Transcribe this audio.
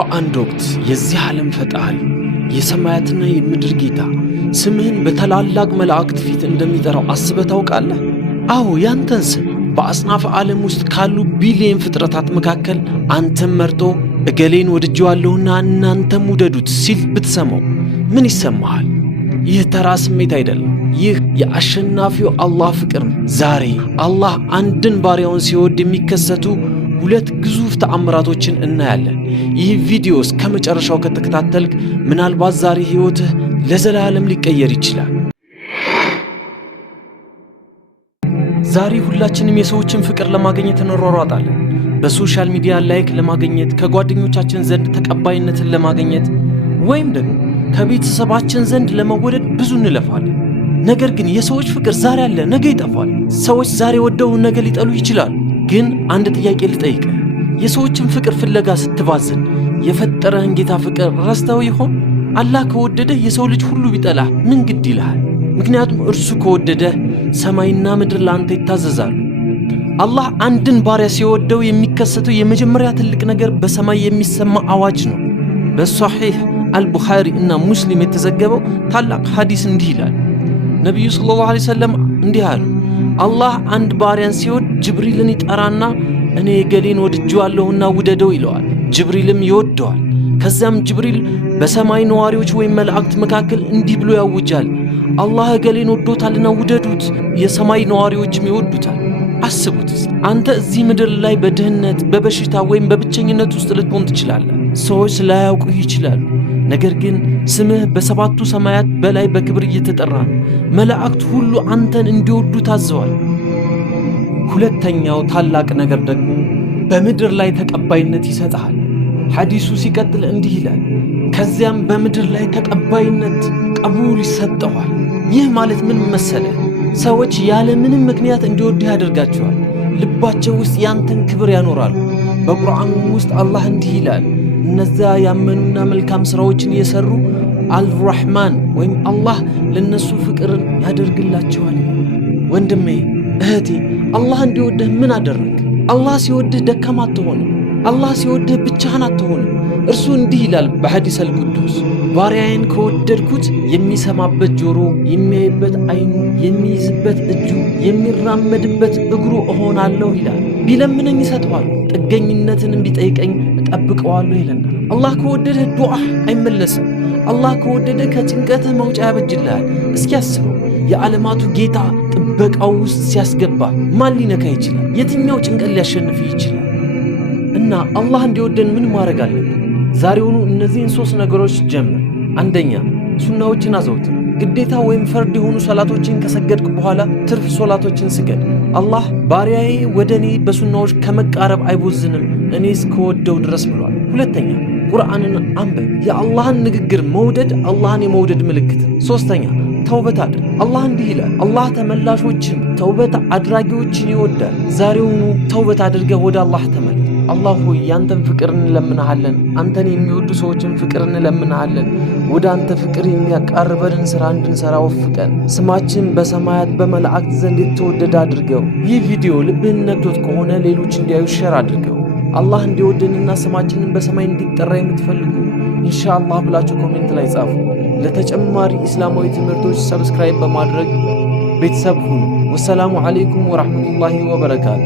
በአንድ ወቅት የዚህ ዓለም ፈጣሪ የሰማያትና የምድር ጌታ ስምህን በታላላቅ መላእክት ፊት እንደሚጠራው አስበህ ታውቃለህ? አዎ፣ ያንተን ስም በአጽናፈ ዓለም ውስጥ ካሉ ቢሊየን ፍጥረታት መካከል አንተም መርጦ እገሌን ወድጄዋለሁና እናንተም ውደዱት ሲል ብትሰማው ምን ይሰማሃል? ይህ ተራ ስሜት አይደለም። ይህ የአሸናፊው አላህ ፍቅር ነው። ዛሬ አላህ አንድን ባሪያውን ሲወድ የሚከሰቱ ሁለት ግዙፍ ተአምራቶችን እናያለን። ይህ ቪዲዮ እስከ መጨረሻው ከተከታተልክ ምናልባት ዛሬ ሕይወትህ ለዘላለም ሊቀየር ይችላል። ዛሬ ሁላችንም የሰዎችን ፍቅር ለማግኘት እንሯሯጣለን። በሶሻል ሚዲያ ላይክ ለማግኘት፣ ከጓደኞቻችን ዘንድ ተቀባይነትን ለማግኘት ወይም ደግሞ ከቤተሰባችን ዘንድ ለመወደድ ብዙ እንለፋለን። ነገር ግን የሰዎች ፍቅር ዛሬ አለ፣ ነገ ይጠፋል። ሰዎች ዛሬ ወደው ነገ ሊጠሉ ይችላል። ግን አንድ ጥያቄ ልጠይቅህ። የሰዎችን ፍቅር ፍለጋ ስትባዝን የፈጠረህን ጌታ ፍቅር ረስተው ይሆን? አላህ ከወደደህ የሰው ልጅ ሁሉ ቢጠላህ ምን ግድ ይልሃል? ምክንያቱም እርሱ ከወደደህ ሰማይና ምድር ለአንተ ይታዘዛሉ። አላህ አንድን ባሪያ ሲወደው የሚከሰተው የመጀመሪያ ትልቅ ነገር በሰማይ የሚሰማ አዋጅ ነው። በሶሒህ አልቡኻሪ እና ሙስሊም የተዘገበው ታላቅ ሐዲስ እንዲህ ይላል። ነቢዩ ሰለላሁ ዐለይሂ ወሰለም እንዲህ አሉ። አላህ አንድ ባሪያን ሲወድ ጅብሪልን ይጠራና እኔ ገሌን ወድጄዋለሁና ውደደው ይለዋል። ጅብሪልም ይወደዋል። ከዚያም ጅብሪል በሰማይ ነዋሪዎች ወይም መላእክት መካከል እንዲህ ብሎ ያውጃል፣ አላህ ገሌን ወዶታልና ውደዱት። የሰማይ ነዋሪዎችም ይወዱታል። አስቡት፣ አንተ እዚህ ምድር ላይ በድህነት በበሽታ ወይም በብቸኝነት ውስጥ ልትሆን ትችላለህ። ሰዎች ላያውቁህ ይችላሉ። ነገር ግን ስምህ በሰባቱ ሰማያት በላይ በክብር እየተጠራ ነው። መላእክት ሁሉ አንተን እንዲወዱ ታዘዋል። ሁለተኛው ታላቅ ነገር ደግሞ በምድር ላይ ተቀባይነት ይሰጥሃል። ሐዲሱ ሲቀጥል እንዲህ ይላል፣ ከዚያም በምድር ላይ ተቀባይነት ቀቡል ይሰጠዋል። ይህ ማለት ምን መሰለህ? ሰዎች ያለ ምንም ምክንያት እንዲወዱ ያደርጋቸዋል። ልባቸው ውስጥ ያንተን ክብር ያኖራሉ። በቁርአኑ ውስጥ አላህ እንዲህ ይላል፣ እነዚያ ያመኑና መልካም ሥራዎችን የሰሩ አልራሕማን ወይም አላህ ለነሱ ፍቅርን ያደርግላቸዋል። ወንድሜ እህቴ፣ አላህ እንዲወድህ ምን አደረግ? አላህ ሲወድህ ደካማ አትሆንም። አላህ ሲወድህ ብቻህን አትሆንም። እርሱ እንዲህ ይላል በሐዲስ አልቁዱስ፣ ባሪያዬን ከወደድኩት የሚሰማበት ጆሮ፣ የሚያይበት አይኑ፣ የሚይዝበት እጁ፣ የሚራመድበት እግሩ እሆናለሁ ይላል። ቢለምነኝ እሰጠዋለሁ፣ ጥገኝነትንም ቢጠይቀኝ እጠብቀዋለሁ ይለናል። አላህ ከወደደህ ዱዓህ አይመለስም። አላህ ከወደደህ ከጭንቀትህ መውጫ ያበጅልሃል። እስኪ አስበው፣ የዓለማቱ ጌታ ጥበቃው ውስጥ ሲያስገባ ማን ሊነካ ይችላል? የትኛው ጭንቀት ሊያሸንፍ ይችላል? እና አላህ እንዲወደን ምን ማድረግ አለብን? ዛሬውኑ እነዚህን 3 ነገሮች ጀምር። አንደኛ፣ ሱናዎችን አዘውትር። ግዴታ ወይም ፈርድ የሆኑ ሶላቶችን ከሰገድክ በኋላ ትርፍ ሶላቶችን ስገድ። አላህ ባሪያዬ ወደ እኔ በሱናዎች ከመቃረብ አይቦዝንም እኔ እስከወደው ድረስ ብሏል። ሁለተኛ፣ ቁርአንን አንብብ። የአላህን ንግግር መውደድ አላህን የመውደድ ምልክት። ሶስተኛ፣ ተውበት አድርግ። አላህ እንዲህ ይላል፣ አላህ ተመላሾችን ተውበት አድራጊዎችን ይወዳል። ዛሬውኑ ተውበት አድርገህ ወደ አላህ ተመለስ። አላህ ሆይ ያንተን ፍቅር እንለምንሃለን። አንተን የሚወዱ ሰዎችን ፍቅር እንለምንሃለን። ወደ አንተ ፍቅር የሚያቃርበንን ሥራ እንድንሠራ ወፍቀን። ስማችን በሰማያት በመላእክት ዘንድ የተወደደ አድርገው። ይህ ቪዲዮ ልብህን ነክቶት ከሆነ ሌሎች እንዲያዩ ሸር አድርገው። አላህ እንዲወደንና ስማችንን በሰማይ እንዲጠራ የምትፈልጉ ኢንሻአላህ ብላችሁ ኮሜንት ላይ ጻፉ። ለተጨማሪ እስላማዊ ትምህርቶች ሰብስክራይብ በማድረግ ቤተሰብ ሁኑ። ወሰላሙ ዓለይኩም ወራህመቱላሂ ወበረካቱ።